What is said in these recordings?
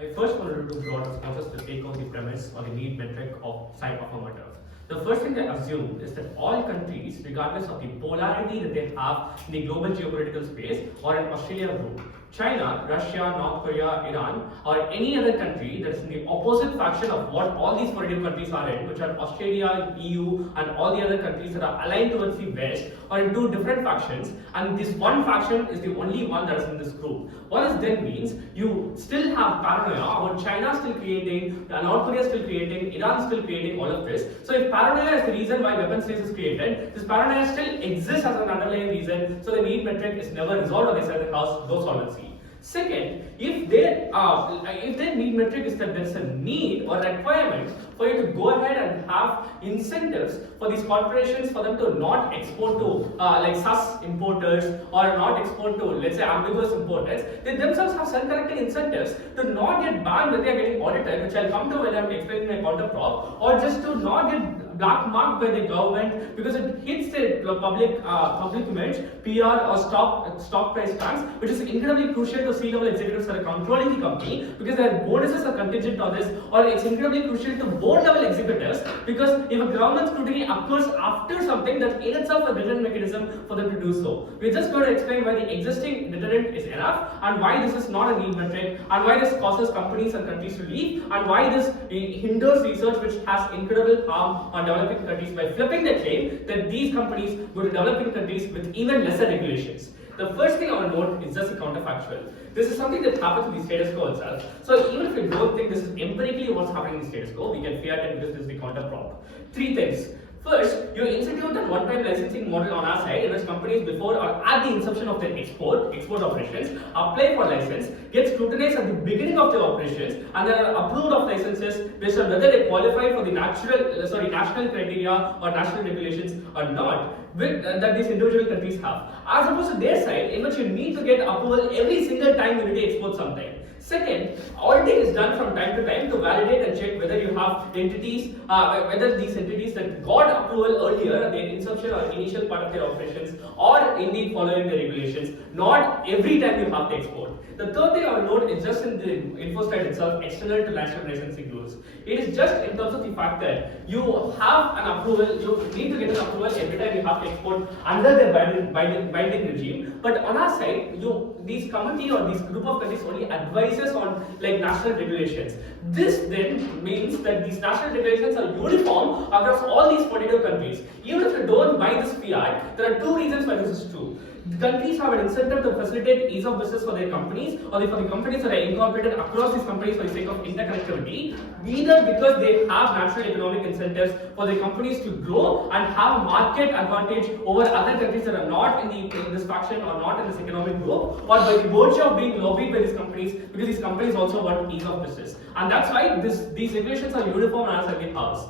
I first wanted to do broad responses to take on the premise or the need metric of site affirmative. The first thing I assume is that all countries, regardless of the polarity that they have in the global geopolitical space or in Australia group, China, Russia, North Korea, Iran, or any other country that is in the opposite faction of what all these political countries are in, which are Australia, EU, and all the other countries that are aligned towards the West, are in two different factions, and this one faction is the only one that is in this group. What this then means, you still have paranoia about China still creating, North Korea still creating, Iran still creating all of this. So if paranoia is the reason why weapons race is created, this paranoia still exists as an underlying reason, so the need metric is never resolved on the side of the house, no solvency. Second, if their need metric is that there is a need or requirement for you to go ahead and have incentives for these corporations for them to not export to like sus importers or not export to, let's say, ambiguous importers, they themselves have self-correcting incentives to not get banned when they are getting audited, which I'll come to when I'm explaining my counter prop, or just to not get black marked by the government because it hits the public image, PR or stock price stance, which is incredibly crucial to C-level executives that are controlling the company because their bonuses are contingent on this, or it's incredibly crucial to board-level executives because if a government scrutiny occurs after something, that's in itself a deterrent mechanism for them to do so. We're just going to explain why the existing deterrent is enough and why this is not a need metric and why this causes companies and countries to leave and why this hinders research which has incredible harm on developing countries by flipping the claim that these companies go to developing countries with even lesser regulations. The first thing I want to note is just a counterfactual. This is something that happens in the status quo itself. So even if we don't think this is empirically what's happening in the status quo, we can fear it because this is the counter prop. Three things. First, you institute that one-time licensing model on our side in which companies before or at the inception of their export operations apply for license, get scrutinized at the beginning of their operations, and they are approved of licenses based on whether they qualify for the national criteria or national regulations or not that these individual countries have. As opposed to their side, in which you need to get approval every single time you need to export something. Second, auditing is done from time to time to validate and check whether you have entities, whether these entities that got approval earlier at their inception or initial part of their operations or indeed following the regulations, not every time you have to export. The third thing I will note is just in the info slide itself, external to national licensing rules. It is just in terms of the fact that you have an approval, you need to get an approval every time you have to export under the binding regime. But on our side, these committee or these group of countries only advises on like national regulations. This then means that these national regulations are uniform across all these 42 countries. Even if you don't buy this fiat, there are two reasons why this is true. The countries have an incentive to facilitate ease of business for their companies or for the companies that are incorporated across these companies for the sake of interconnectivity, either because they have natural economic incentives for the companies to grow and have market advantage over other countries that are not in this faction or not in this economic group, or by the virtue of being lobbied by these companies because these companies also want ease of business. And that's why these regulations are uniform on our side of the house.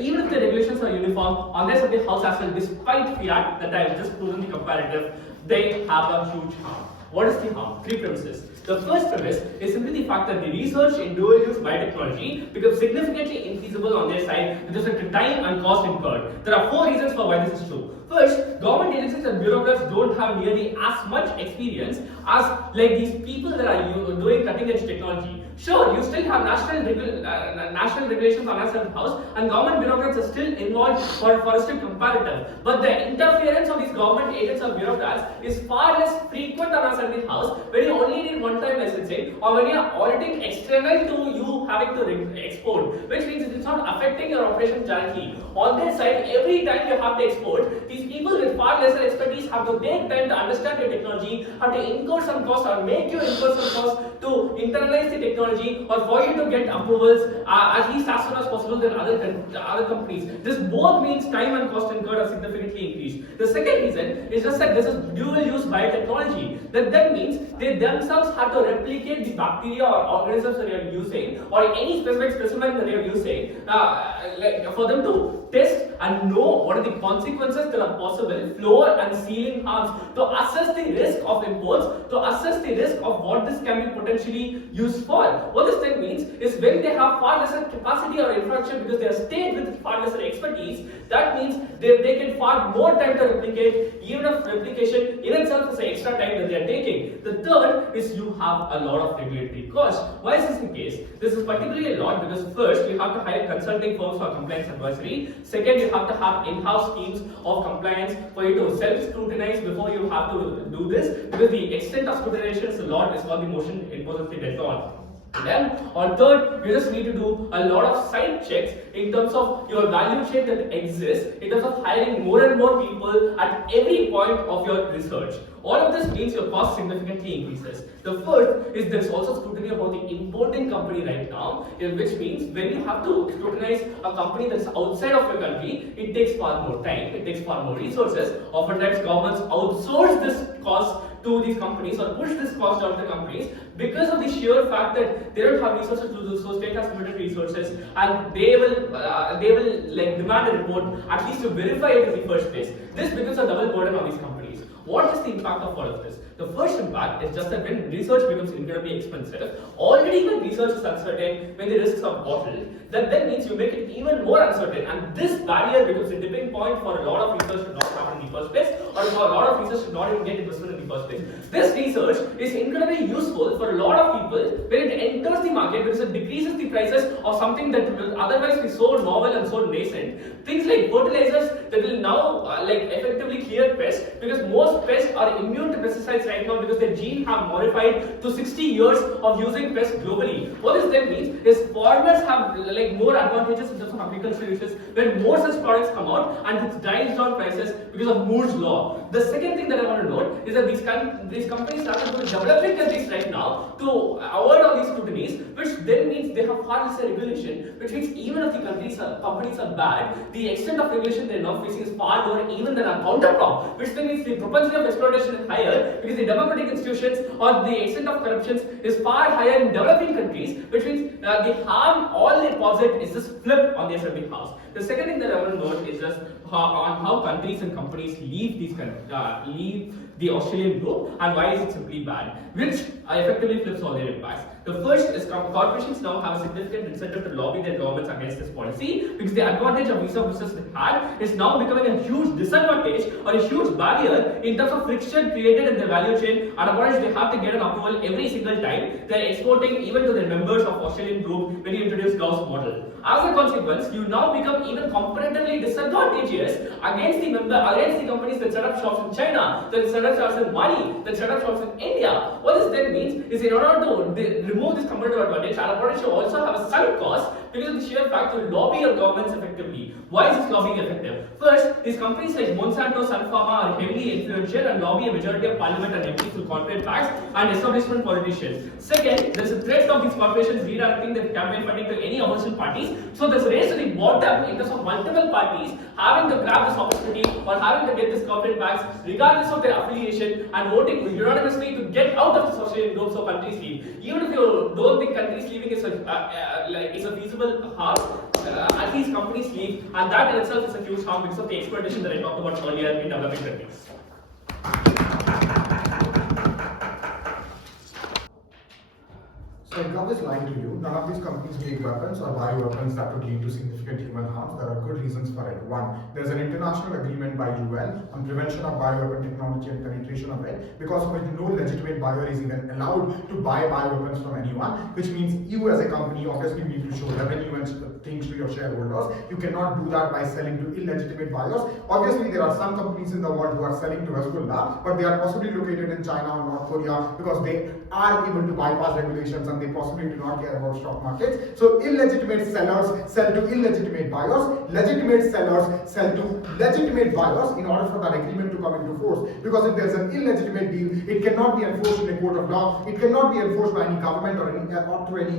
Even if the regulations are uniform on their side of the house as well, despite fiat that I have just proven the comparative, they have a huge harm. What is the harm? Three premises. The first premise is simply the fact that the research in dual-use biotechnology becomes significantly infeasible on their side with respect to time and cost incurred. There are four reasons for why this is true. First, government agencies and bureaucrats don't have nearly as much experience as like these people that are doing cutting-edge technology. Sure, you still have national regulations on our side of the house, and government bureaucrats are still involved for a strict comparative. But the interference of these government agents or bureaucrats is far less frequent on our side of the house when you only need one-time licensing or when you are auditing external to you having to export, which means it is not affecting your operations directly. On their side, every time you have to export, these people with far lesser expertise have to take time to understand your technology, have to incur some cost or make you incur some cost to internalize the technology or for you to get approvals at least as soon as possible than other companies. This both means time and cost incurred are significantly increased. The second reason is just that this is dual-use biotechnology. That means they themselves have to replicate the bacteria or organisms that they are using or any specific specimen that they are using for them to test and and know what are the consequences that are possible, floor and ceiling harms, to assess the risk of imports, to assess the risk of what this can be potentially used for. What this then means is when they have far lesser capacity or infrastructure because they are stayed with far lesser expertise, that means they've taken far more time to replicate, even if replication in itself is an extra time that they are taking. The third is you have a lot of regulatory costs. Why is this the case? This is particularly a lot because first you have to hire consulting firms for compliance advisory. Second, you have to have in-house teams of compliance for you to self-scrutinize before you have to do this, because the extent of scrutinization is a lot, is what the motion imposes the debt on. Then, or third, you just need to do a lot of side checks in terms of your value chain that exists, in terms of hiring more and more people at every point of your research. All of this means your cost significantly increases. The first is there is also scrutiny about the importing company right now, which means when you have to scrutinize a company that is outside of your country, it takes far more time, it takes far more resources. Oftentimes, governments outsource this cost to these companies or push this cost out to companies because of the sheer fact that they don't have resources to do so. State has limited resources, and they will like demand a report at least to verify it in the first place. This becomes a double burden on these companies. What is the impact of all of this? The first impact is just that when research becomes incredibly expensive, already when research is uncertain, when the risks are bottled, that means you make it even more uncertain, and this barrier becomes a tipping point for a lot of research to not happen in the first place, or for a lot of research to not even get investment in the first place. This research is incredibly useful for a lot of people when it enters the market because it decreases the prices of something that will otherwise be so novel and so nascent. Things like fertilizers that will now effectively clear pests, because most pests are immune to pesticides right now because their gene have modified to 60 years of using pests globally. What this then means is farmers have more advantages in terms of agricultural uses when more such products come out, and it drives down prices because of Moore's law. The second thing that I want to note is that these companies started doing developing countries right now to avoid all these scrutinies, which then means they have far lesser regulation, which means even if the companies are bad, the extent of regulation they're now facing is far lower even than our counterpart, which then means the propensity of exploitation is higher because the democratic institutions or the extent of corruption is far higher in developing countries, which means the harm all they posit is just flip on the assembly house. The second thing that I want to note is just on how countries and companies leave the Australian group and why is it simply bad, which effectively flips all their impacts. The first is corporations now have a significant incentive to lobby their governments against this policy because the advantage of visa business they had is now becoming a huge disadvantage or a huge barrier in terms of friction created in their value chain, and otherwise they have to get an approval every single time they're exporting even to the members of Australian group when you introduce Gauss model. As a consequence, you now become even competitively disadvantageous against the companies that set up shops in China, that set up shops in Mali, that set up shops in India. What this then means is in order to remove this competitive advantage, Alabama should also have a sunk cost because of the sheer fact to lobby your governments effectively. Why is this lobbying effective? First, these companies like Monsanto, Sun Pharma are heavily influential and lobby a majority of parliament and MPs through corporate backs and establishment politicians. Second, there is a threat of these corporations redirecting their campaign funding to any opposition parties. So there's a race to the bottom in terms of multiple parties having to grab this opportunity or having to get this corporate backs regardless of their affiliation and voting unanimously to get out of the Australian group so countries leave. Even if you don't think countries leaving is a feasible harm, at least companies leave, and that in itself is a huge harm because of the exploitation that I talked about earlier in developing countries. So Raghav is lying to you. None of these companies make weapons or bioweapons that would lead to significant human harms. There are good reasons for it. One, there's an international agreement by UN on prevention of bioweapon technology and penetration of it, because of which no legitimate buyer is even allowed to buy bioweapons from anyone, which means you as a company obviously need to show revenue and things to your shareholders. You cannot do that by selling to illegitimate buyers. Obviously, there are some companies in the world who are selling to Hezbollah, but they are possibly located in China or North Korea because they are able to bypass regulations and they possibly do not care about stock markets. So illegitimate sellers sell to illegitimate buyers, legitimate sellers sell to legitimate buyers in order for that agreement to come into force. Because if there's an illegitimate deal, it cannot be enforced in a court of law, it cannot be enforced by any government or through any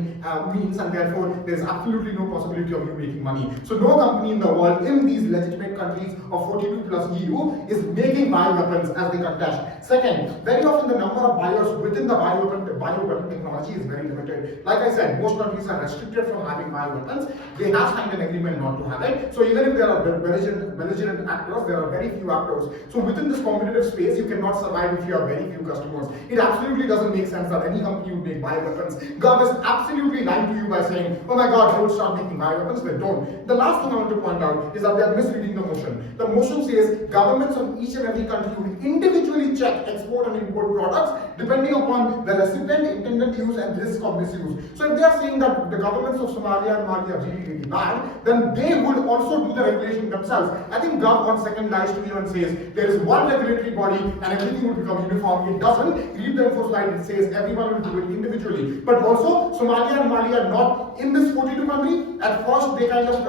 means, and therefore there's absolutely no possibility of you making money. So no company in the world in these legitimate countries of 42 plus EU is making bioweapons as they contest. Second, very often the number of buyers within the bioweapon technology is very limited. prohibited. Like I said, most countries are restricted from having bioweapons. They have signed an agreement not to have it. So even if there are belligerent actors, there are very few actors. So within this competitive space, you cannot survive if you have very few customers. It absolutely doesn't make sense that any company would make bioweapons. Gov is absolutely lying to you by saying, oh my god, they would start making bioweapons. They don't. The last thing I want to point out is that they are misreading the motion. The motion says governments of each and every country will individually check export and import products depending upon the recipient, intended use, and risk of misuse. So if they are saying that the governments of Somalia and Mali are really, really bad, then they would also do the regulation themselves. I think Gov on second lies to you and says there is one regulatory body and everything will become uniform. It doesn't. Read the info slide, it says everyone will do it individually. But also, Somalia and Mali are not in this 42 country. At first, they kind of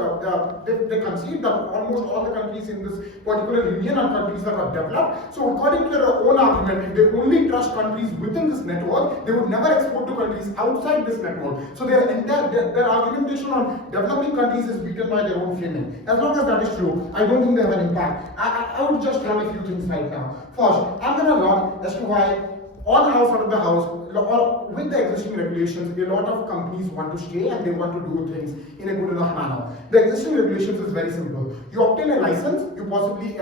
they concede that almost all the countries in this particular union are countries that are developed. So according to their own argument, if they only trust countries within this network, they would never export to countries outside this network. So their argumentation on developing countries is beaten by their own framing. As long as that is true, I don't think they have an impact. I would just run a few things right now. First, I'm going to run as to why on the house, out of the house, with the existing regulations, a lot of companies want to stay and they want to do things in a good enough manner. The existing regulations is very simple. You obtain a license, you possibly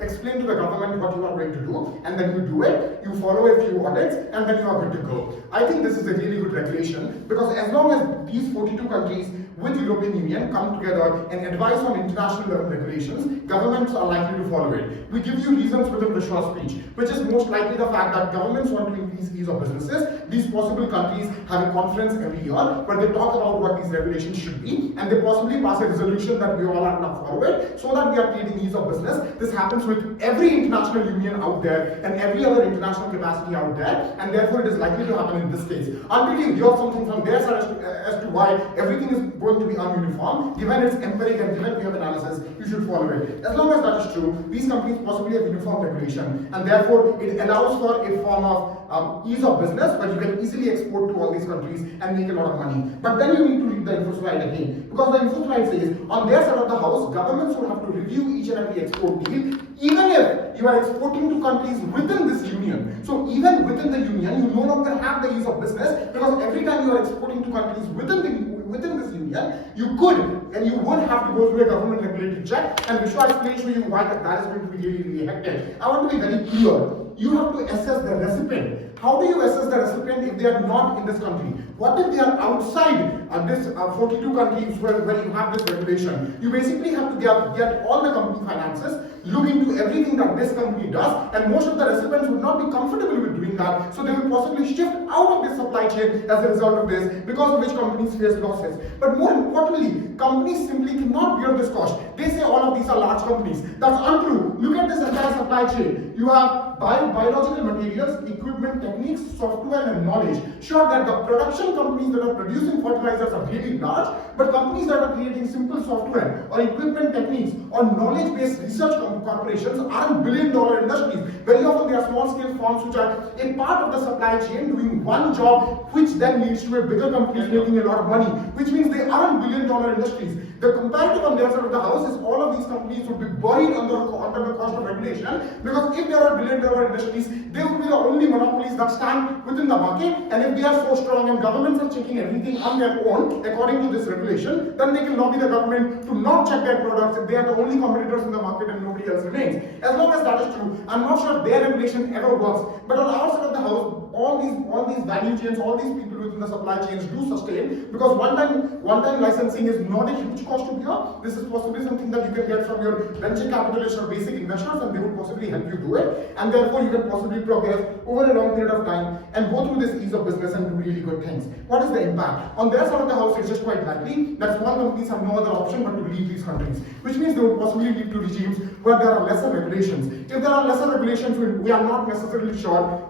explain to the government what you are going to do, and then you do it, you follow a few audits, and then you are good to go. I think this is a really good regulation because as long as these 42 countries with European Union come together and advise on international level regulations, governments are likely to follow it. We give you reasons within Vishwa's speech, which is most likely the fact that governments want to increase ease of businesses. These possible countries have a conference every year where they talk about what these regulations should be, and they possibly pass a resolution that we all are now follow it, so that we are creating ease of business. This happens with every international union out there and every other international capacity out there, and therefore it is likely to happen in this case. Until you hear something from their side as to why everything is going to be ununiform, given its empiric and given we have analysis, you should follow it. As long as that is true, these companies possibly have uniform regulation, and therefore it allows for a form of ease of business where you can easily export to all these countries and make a lot of money. But then you need to read the info slide again, because the info slide says on their side of the house, governments will have to review each and every export deal, even if you are exporting to countries within this union. So even within the union, you no longer have the ease of business, because every time you are exporting to countries within this union, you could and you would have to go through a government regulatory check, and Vishwa explains to you why that is going to be really, really hectic. I want to be very clear. You have to assess the recipient. How do you assess the recipient if they are not in this country? What if they are outside this 42 countries where you have this regulation? You basically have to get all the company finances, look into everything that this company does, and most of the recipients would not be comfortable with doing that, so they will possibly shift out of this supply chain as a result of this, because of which companies face losses. But more importantly, companies simply cannot bear this cost. They say all of these are large companies. That's untrue. Look at this entire supply chain. You have biological materials, equipment, techniques, software, and knowledge. Sure that the production companies that are producing fertilizers are really large, but companies that are creating simple software or equipment techniques or knowledge-based research corporations aren't billion-dollar industries. Very often they are small-scale firms which are a part of the supply chain doing one job, which then leads to a bigger company making a lot of money, which means they aren't billion-dollar industries. The comparative on their side of the house is all of these companies would be buried under the cost of regulation, because if there are billion-dollar industries, they would be the only monopolies that stand within the market, and if they are so strong and governments are checking everything on their own according to this regulation, then they can lobby the government to not check their products if they are the only competitors in the market and nobody else remains. As long as that is true, I'm not sure their regulation ever works. But on our side of the house, all these value chains, all these people within the supply chains do sustain, because one-time licensing is not a huge cost to bear. This is possibly something that you can get from your venture capitalists or basic investors, and they would possibly help you do it, and therefore you can possibly progress over a long period of time and go through this ease of business and do really good things. What is the impact? On their side of the house, it's just quite likely that small companies have no other option but to leave these countries, which means they would possibly lead to regimes where there are lesser regulations. If there are lesser regulations, we are not necessarily sure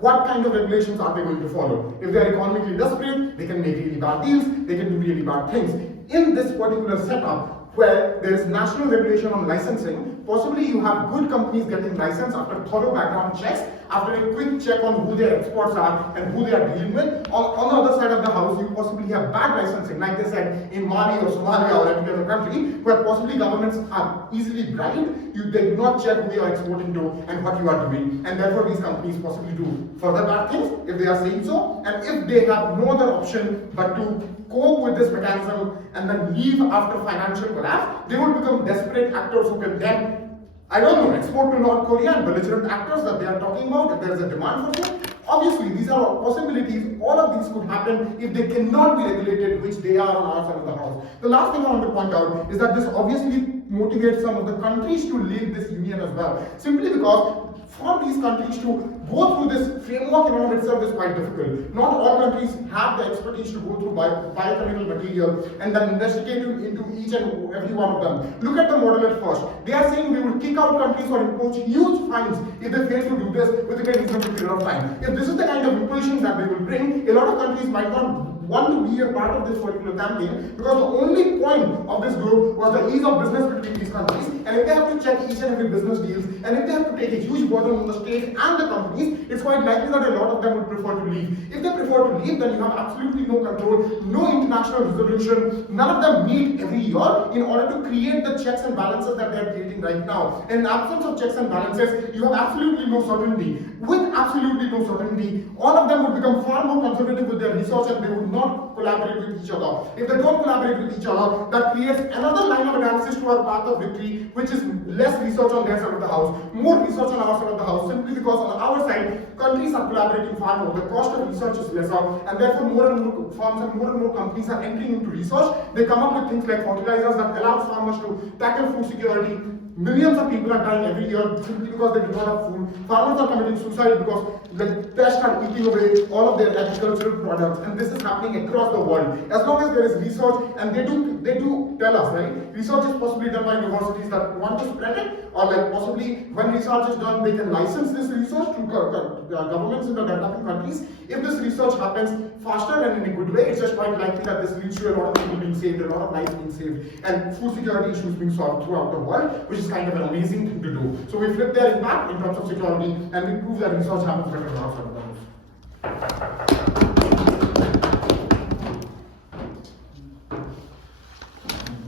what kind of regulations are they going to follow. If they are economically desperate, they can make really bad deals, they can do really bad things. In this particular setup, where there is national regulation on licensing, possibly you have good companies getting licensed after thorough background checks. after a quick check on who their exports are and who they are dealing with. On the other side of the house, you possibly have bad licensing, like they said, in Mali or Somalia or any other country, where possibly governments are easily bribed. They do not check who you are exporting to and what you are doing, and therefore these companies possibly do further bad things if they are saying so, and if they have no other option but to cope with this mechanism and then leave after financial collapse, they will become desperate actors who can then, I don't know, export to North Korea and belligerent actors that they are talking about if there is a demand for them. Obviously, these are possibilities. All of these could happen if they cannot be regulated, which they are on our side of the house. The last thing I want to point out is that this obviously motivates some of the countries to leave this union as well, simply because for these countries to go through this framework in and of itself is quite difficult. Not all countries have the expertise to go through biochemical material and then investigate into each and every one of them. Look at the model at first. They are saying we will kick out countries or impose huge fines if they fail to do this within a reasonable period of time. If this is the kind of imposition that they will bring, a lot of countries might not want to be a part of this particular campaign, because the only point of this group was the ease of business between these countries, and if they have to check each and every business deals, and if they have to take a huge burden on the state and the companies, it's quite likely that a lot of them would prefer to leave. If they prefer to leave, then you have absolutely no control, no international resolution, none of them meet every year in order to create the checks and balances that they are creating right now. And in absence of checks and balances, you have absolutely no certainty. With absolutely no certainty, all of them would become far more conservative with their research, and they would not collaborate with each other. If they don't collaborate with each other, that creates another line of analysis to our path of victory, which is less research on their side of the house, more research on our side of the house, simply because on our side, countries are collaborating far more. The cost of research is lesser, and therefore more and more farms and more companies are entering into research. They come up with things like fertilizers that allow farmers to tackle food security. Millions of people are dying every year simply because they do not have food. Farmers are committing suicide because the pests are eating away all of their agricultural products, and this is happening across the world. As long as there is research, and they do tell us, right? Research is possibly done by universities that want to spread it, or like possibly when research is done, they can license this research to governments in the developing countries. If this research happens faster and in a good way, it's just quite likely that this leads to a lot of people being saved, a lot of lives being saved, and food security issues being solved throughout the world, which is kind of an amazing thing to do. So we flip their impact in terms of security, and we prove that research happens better than outside of the house.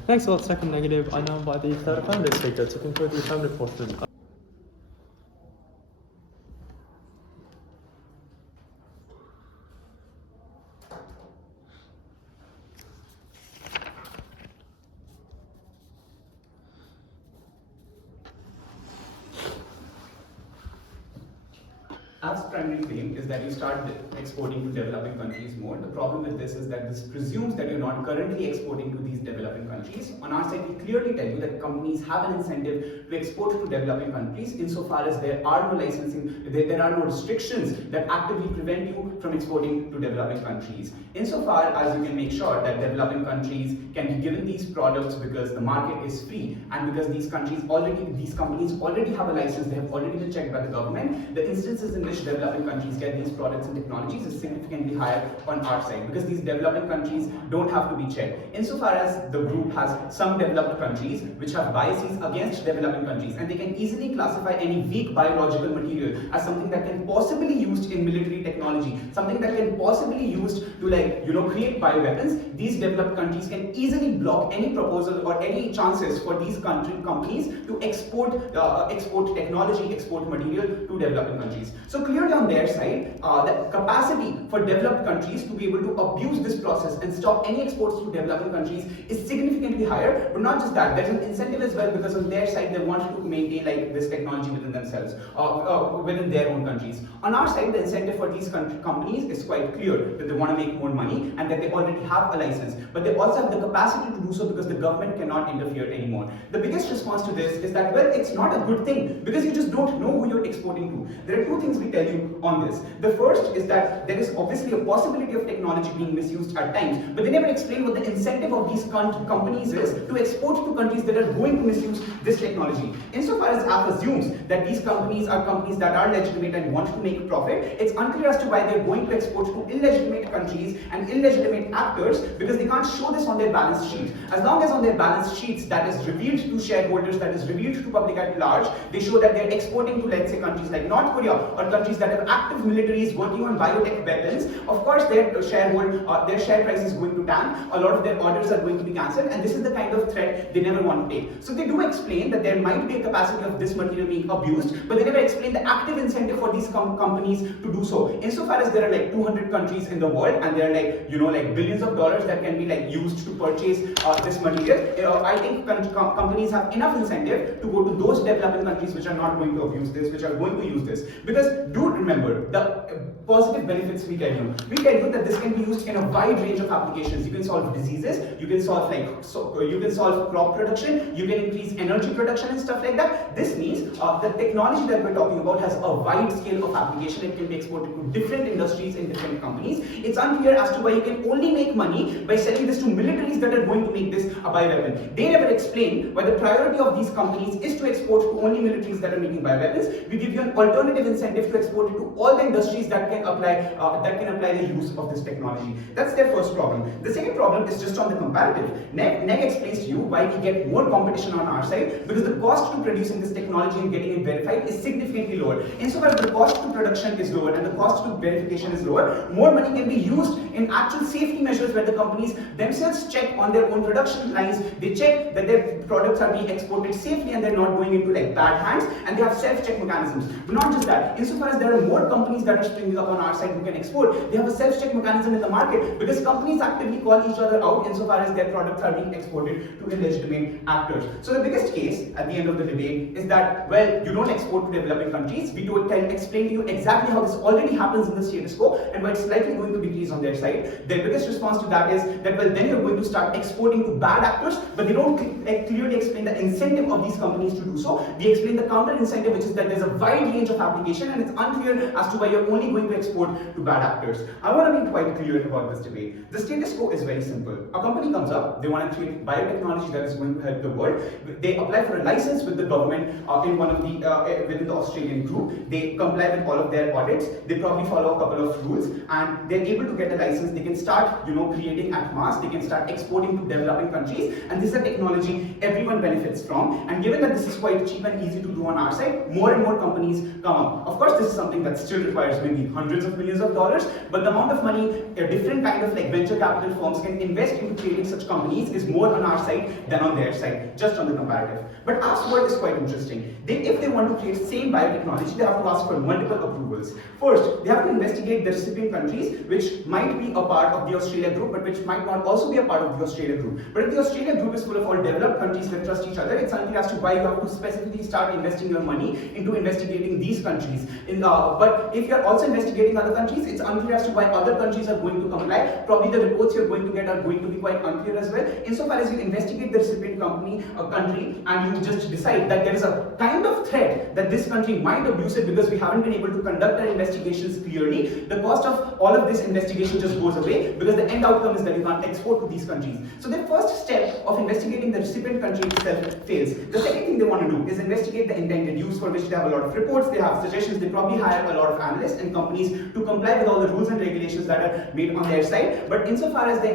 Thanks a lot, second negative. I now invite the third affirmative speaker to conclude the affirmative portion. App's primary claim is that you start exporting to developing countries more. The problem with this is that this presumes that you're not currently exporting to these developing countries. On our side, we clearly tell you that companies have an incentive to export to developing countries insofar as there are no licensing, there are no restrictions that actively prevent you from exporting to developing countries. Insofar as you can make sure that developing countries can be given these products because the market is free, and because these companies already have a license, they have already been checked by the government, the instances in which developing countries get these products and technologies is significantly higher on our side, because these developing countries don't have to be checked. Insofar as the group has some developed countries which have biases against developing countries, and they can easily classify any weak biological material as something that can possibly be used in military technology, something that can possibly be used to create bioweapons. These developed countries can easily block any proposal or any chances for these companies to export technology, export material to developing countries. So clearly on their side, the capacity for developed countries to be able to abuse this process and stop any exports to developing countries is significantly higher. But not just that, there's an incentive as well, because on their side they want to maintain this technology within themselves, within their own countries. On our side, the incentive for these companies is quite clear, that they want to make more money and that they already have a license, but they also have the capacity to do so because the government cannot interfere anymore. The biggest response to this is that, well, it's not a good thing because you just don't know who you're exporting to. There are two things we tell you on this. The first is that there is obviously a possibility of technology being misused at times, but they never explain what the incentive of these companies is to export to countries that are going to misuse this technology. Insofar as App assumes that these companies are companies that are legitimate and want to make profit, it's unclear as to why they're going to export to illegitimate countries and illegitimate actors, because they can't show this on their balance sheet. As long as on their balance sheets that is revealed to shareholders, that is revealed to public at large, they show that they're exporting to, let's say, countries like North Korea or countries countries that have active militaries working on biotech weapons, of course their share price is going to tank, a lot of their orders are going to be cancelled, and this is the kind of threat they never want to take. So they do explain that there might be a capacity of this material being abused, but they never explain the active incentive for these companies to do so. Insofar as there are like 200 countries in the world, and there are like, you know, like billions of dollars that can be like used to purchase this material, I think companies have enough incentive to go to those developing countries which are not going to abuse this, which are going to use this. Because do remember the positive benefits we tell you. We tell you that this can be used in a wide range of applications. You can solve diseases, you can solve you can solve crop production, you can increase energy production and stuff like that. This means the technology that we're talking about has a wide scale of application. It can be exported to different industries in different companies. It's unclear as to why you can only make money by selling this to militaries that are going to make this a bioweapon. They never explain why the priority of these companies is to export to only militaries that are making bioweapons. We give you an alternative incentive to export it to all the industries that can apply the use of this technology. That's their first problem. The second problem is just on the comparative. NEG explains to you why we get more competition on our side, because the cost to producing this technology and getting it verified is significantly lower. Insofar as the cost to production is lower and the cost to verification is lower, more money can be used in actual safety measures where the companies themselves check on their own production lines. They check that their products are being exported safely and they're not going into like bad hands, and they have self-check mechanisms. But not just that, insofar as there are more companies that are springing up on our side who can export, they have a self-check mechanism in the market, because companies actively call each other out insofar as their products are being exported to illegitimate actors. So the biggest case at the end of the debate is that, well, you don't export to developing countries. We do explain to you exactly how this already happens in the status quo and why it's likely going to decrease on their side. Their biggest response to that is that, well, then you're going to start exporting to bad actors, but they don't clearly explain the incentive of these companies to do so. They explain the counter incentive, which is that there's a wide range of application and it's unclear as to why you're only going to export to bad actors. I want to be quite clear about this debate. The status quo is very simple. A company comes up, they want to create biotechnology that is going to help the world. They apply for a license with the government in one of the within the Australian group. They comply with all of their audits. They probably follow a couple of rules, and they're able to get a license. They can start, creating at mass. They can start exporting to developing countries, and this is a technology everyone benefits from. And given that this is quite cheap and easy to do on our side, more and more companies come up. Of course, this is something that still requires maybe hundreds of millions of dollars, but the amount of money a different kind of like venture capital firms can invest into creating such companies is more on our side than on their side, just on the comparative. But our word is quite interesting. If they want to create same biotechnology, they have to ask for multiple approvals. First, they have to investigate the recipient countries, which might be a part of the Australia group, but which might not also be a part of the Australia group. But if the Australia group is full of all developed countries that trust each other, it's unclear as to why you have to specifically start investing your money into investigating these countries. But if you're also investigating other countries, it's unclear as to why other countries are going to comply. Probably the reports you're going to get are going to be quite unclear as well. Insofar as you investigate the recipient country, and you just decide that there is a kind of threat that this country might abuse it because we haven't been able to conduct our investigations clearly, the cost of all of this investigation just goes away, because the end outcome is that you can't export to these countries. So the first step of investigating the recipient country itself fails. The second thing they want to do is investigate the intended use, for which they have a lot of reports, they have suggestions, they probably hire a lot of analysts and companies to comply with all the rules and regulations that are made on their side. But insofar as the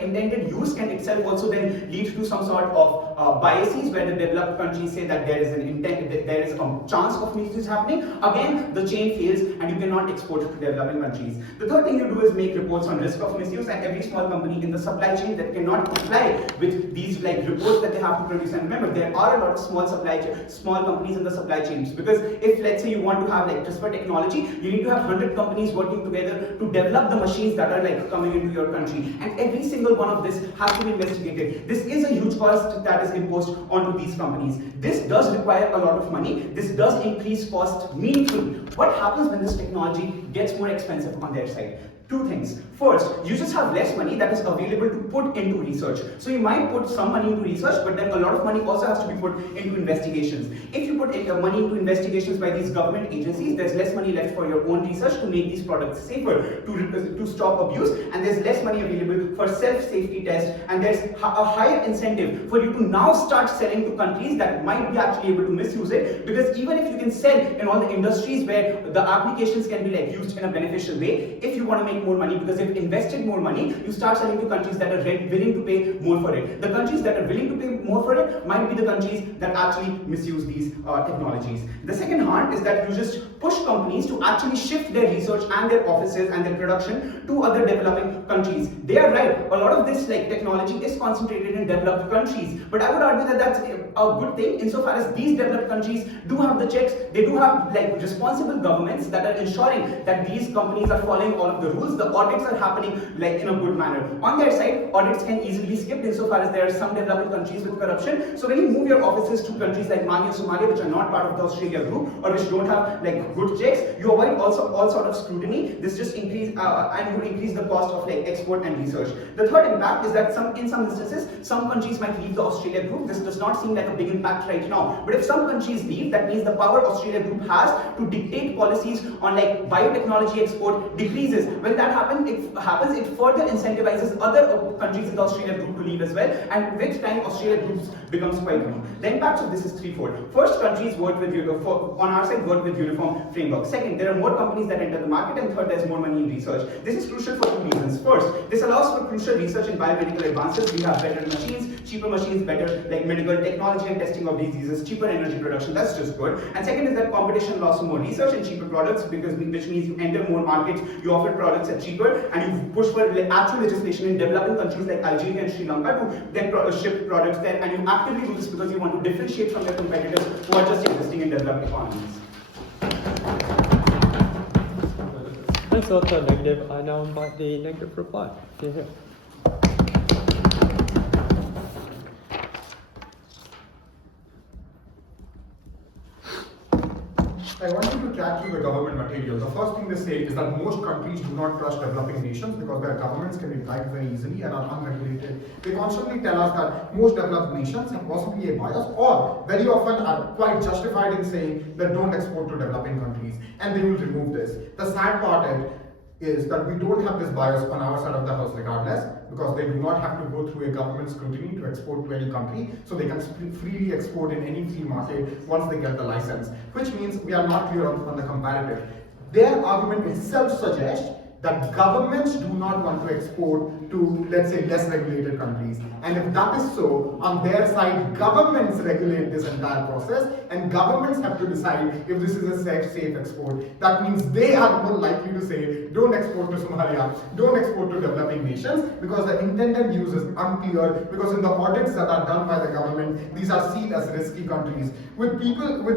intended use can itself also then lead to some sort of biases, where the developed countries say that there is an intent, that there is a chance of misuse happening, again the chain fails and you cannot export it to developing countries. The third thing you do is make reports on risk of misuse, and every small company in the supply chain that cannot comply with these like reports that they have to produce. And remember, there are a lot of small companies in the supply chains, because if let's say you want to have like CRISPR technology, you need to have 100 companies working together to develop the machines that are like coming into your country, and every single one of this has to be investigated. This is a huge cost that is imposed onto these companies. This does require a lot of money. This does increase cost meaningfully. What happens when this technology gets more expensive on their side? Two things. First, you just have less money that is available to put into research. So you might put some money into research, but then a lot of money also has to be put into investigations. If you put money into investigations by these government agencies, there's less money left for your own research to make these products safer, to stop abuse, and there's less money available for self-safety tests, and there's a higher incentive for you to now start selling to countries that might be actually able to misuse it, because even if you can sell in all the industries where the applications can be like used in a beneficial way, if you want to make more money, because they've invested more money, you start selling to countries that are willing to pay more for it. The countries that are willing to pay more for it might be the countries that actually misuse these technologies. The second harm is that you just push companies to actually shift their research and their offices and their production to other developing countries. They are right. A lot of this technology is concentrated in developed countries, but I would argue that that's a good thing insofar as these developed countries do have the checks. They do have responsible governments that are ensuring that these companies are following all of the rules. The audits are happening in a good manner. On their side, audits can easily be skipped insofar as there are some developing countries with corruption. So when you move your offices to countries like Mali and Somalia, which are not part of the Australia group or which don't have good checks, you avoid also all sort of scrutiny. This just increase and you increase the cost of export and research. The third impact is that in some instances, some countries might leave the Australia group. This does not seem like a big impact right now, but if some countries leave, that means the power Australia group has to dictate policies on biotechnology export decreases. When that happens, it further incentivizes other countries in the Australia group to leave as well, and with time Australia group becomes quite weak. The impacts of this is threefold. First, countries work with on our side work with uniform framework. Second, there are more companies that enter the market, and third, there's more money in research. This is crucial for two reasons. First, this allows for crucial research in biomedical advances. We have better machines, cheaper machines, better medical technology and testing of diseases, cheaper energy production. That's just good. And second is that competition allows for more research and cheaper products, which means you enter more markets, you offer products at cheaper, and you push for actual legislation in developing countries like Algeria and Sri Lanka to then ship products there, and you actively do this because you want to differentiate from your competitors who are just existing in developed economies. I thought the negative. I now invite the negative reply. Here. I want you to track through the government material. The first thing they say is that most countries do not trust developing nations because their governments can be bribed very easily and are unregulated. They constantly tell us that most developed nations have possibly a bias, or very often are quite justified in saying that don't export to developing countries, and they will remove this. The sad part is that we don't have this bias on our side of the house regardless, because they do not have to go through a government scrutiny to export to any country, so they can freely export in any free market once they get the license, which means we are not clear on the comparative. Their argument itself suggests that governments do not want to export to, let's say, less regulated countries. And if that is so, on their side, governments regulate this entire process, and governments have to decide if this is a safe export. That means they are more likely to say, don't export to Somalia, don't export to developing nations, because the intended use is unclear, because in the audits that are done by the government, these are seen as risky countries. With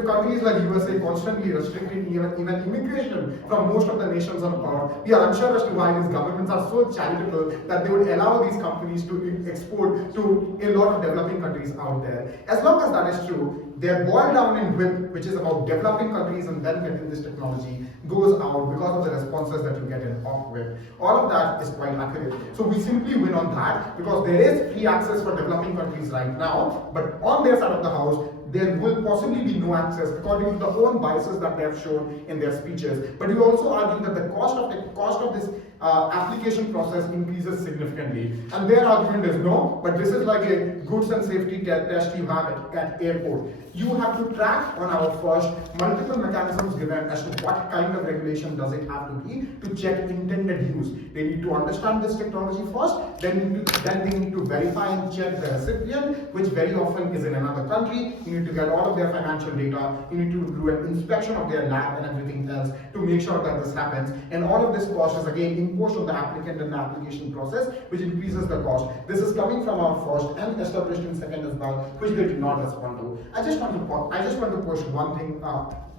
countries like USA constantly restricting even immigration from most of the nations on earth, we are unsure as to why these governments are so charitable that they would allow these companies to export to a lot of developing countries out there. As long as that is true, their boil down in WIP, which is about developing countries and then getting this technology, goes out because of the responses that you get in WIP. All of that is quite accurate. So we simply win on that because there is free access for developing countries right now, but on their side of the house, there will possibly be no access according to the own biases that they have shown in their speeches. But you also argue that the cost of this application process increases significantly. And their argument is no, but this is like a goods and safety test you have at airport. You have to track on our first multiple mechanisms given as to what kind of regulation does it have to be to check intended use. They need to understand this technology first, then they need to verify and check the recipient, which very often is in another country. You need to get all of their financial data, you need to do an inspection of their lab and everything else to make sure that this happens. And all of this cost is again imposed on the applicant in the application process, which increases the cost. This is coming from our first and established in second as well, which they did not respond to. I just want to push one thing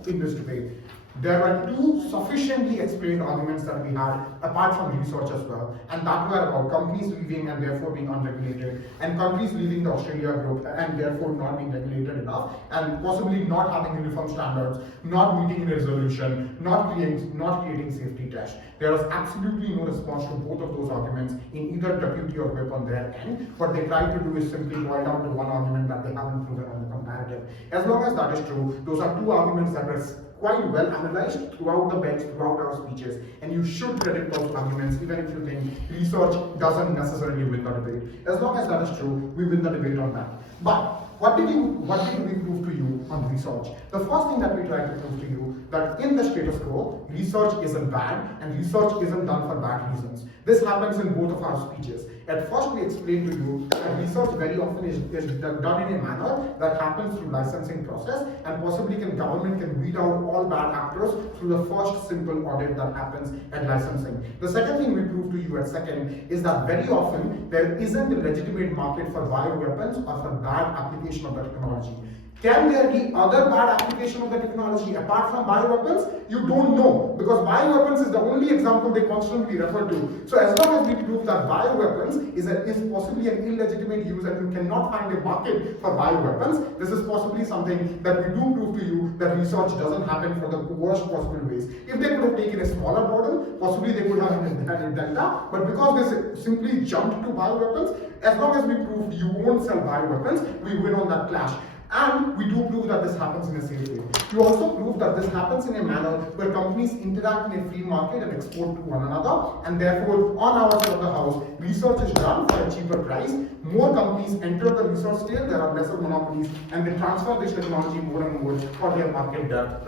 in this debate. There were two sufficiently explained arguments that we had, apart from research as well, and that were about companies leaving and therefore being unregulated, and countries leaving the Australia group and therefore not being regulated enough, and possibly not having uniform standards, not meeting resolution, not creating safety tests. There was absolutely no response to both of those arguments in either deputy or whip on their end. What they try to do is simply boil down to one argument that they haven't proven on the comparative. As long as that is true, those are two arguments that were quite well analyzed throughout the bench, throughout our speeches, and you should credit those arguments even if you think research doesn't necessarily win the debate. As long as that is true, we win the debate on that. But What did we prove to you on research? The first thing that we tried to prove to you that in the status quo, research isn't bad and research isn't done for bad reasons. This happens in both of our speeches. At first, we explained to you that research very often is done in a manner that happens through licensing process, and possibly government can weed out all bad actors through the first simple audit that happens at licensing. The second thing we proved to you at second is that very often there isn't a legitimate market for bioweapons or for bad application of the technology. Can there be other bad application of the technology apart from bioweapons? You don't know, because bioweapons is the only example they constantly refer to. So as long as we prove that bioweapons is possibly an illegitimate use and you cannot find a market for bioweapons, this is possibly something that we do prove to you that research doesn't happen for the worst possible ways. If they could have taken a smaller burden, possibly they could have had a delta, but because they simply jumped to bioweapons, as long as we prove you won't sell bioweapons, we win on that clash. And we do prove that this happens in a safe way. You also prove that this happens in a manner where companies interact in a free market and export to one another, and therefore on our side of the house, research is done for a cheaper price. More companies enter the research scale, there are lesser monopolies, and they transfer this technology more and more for their market depth.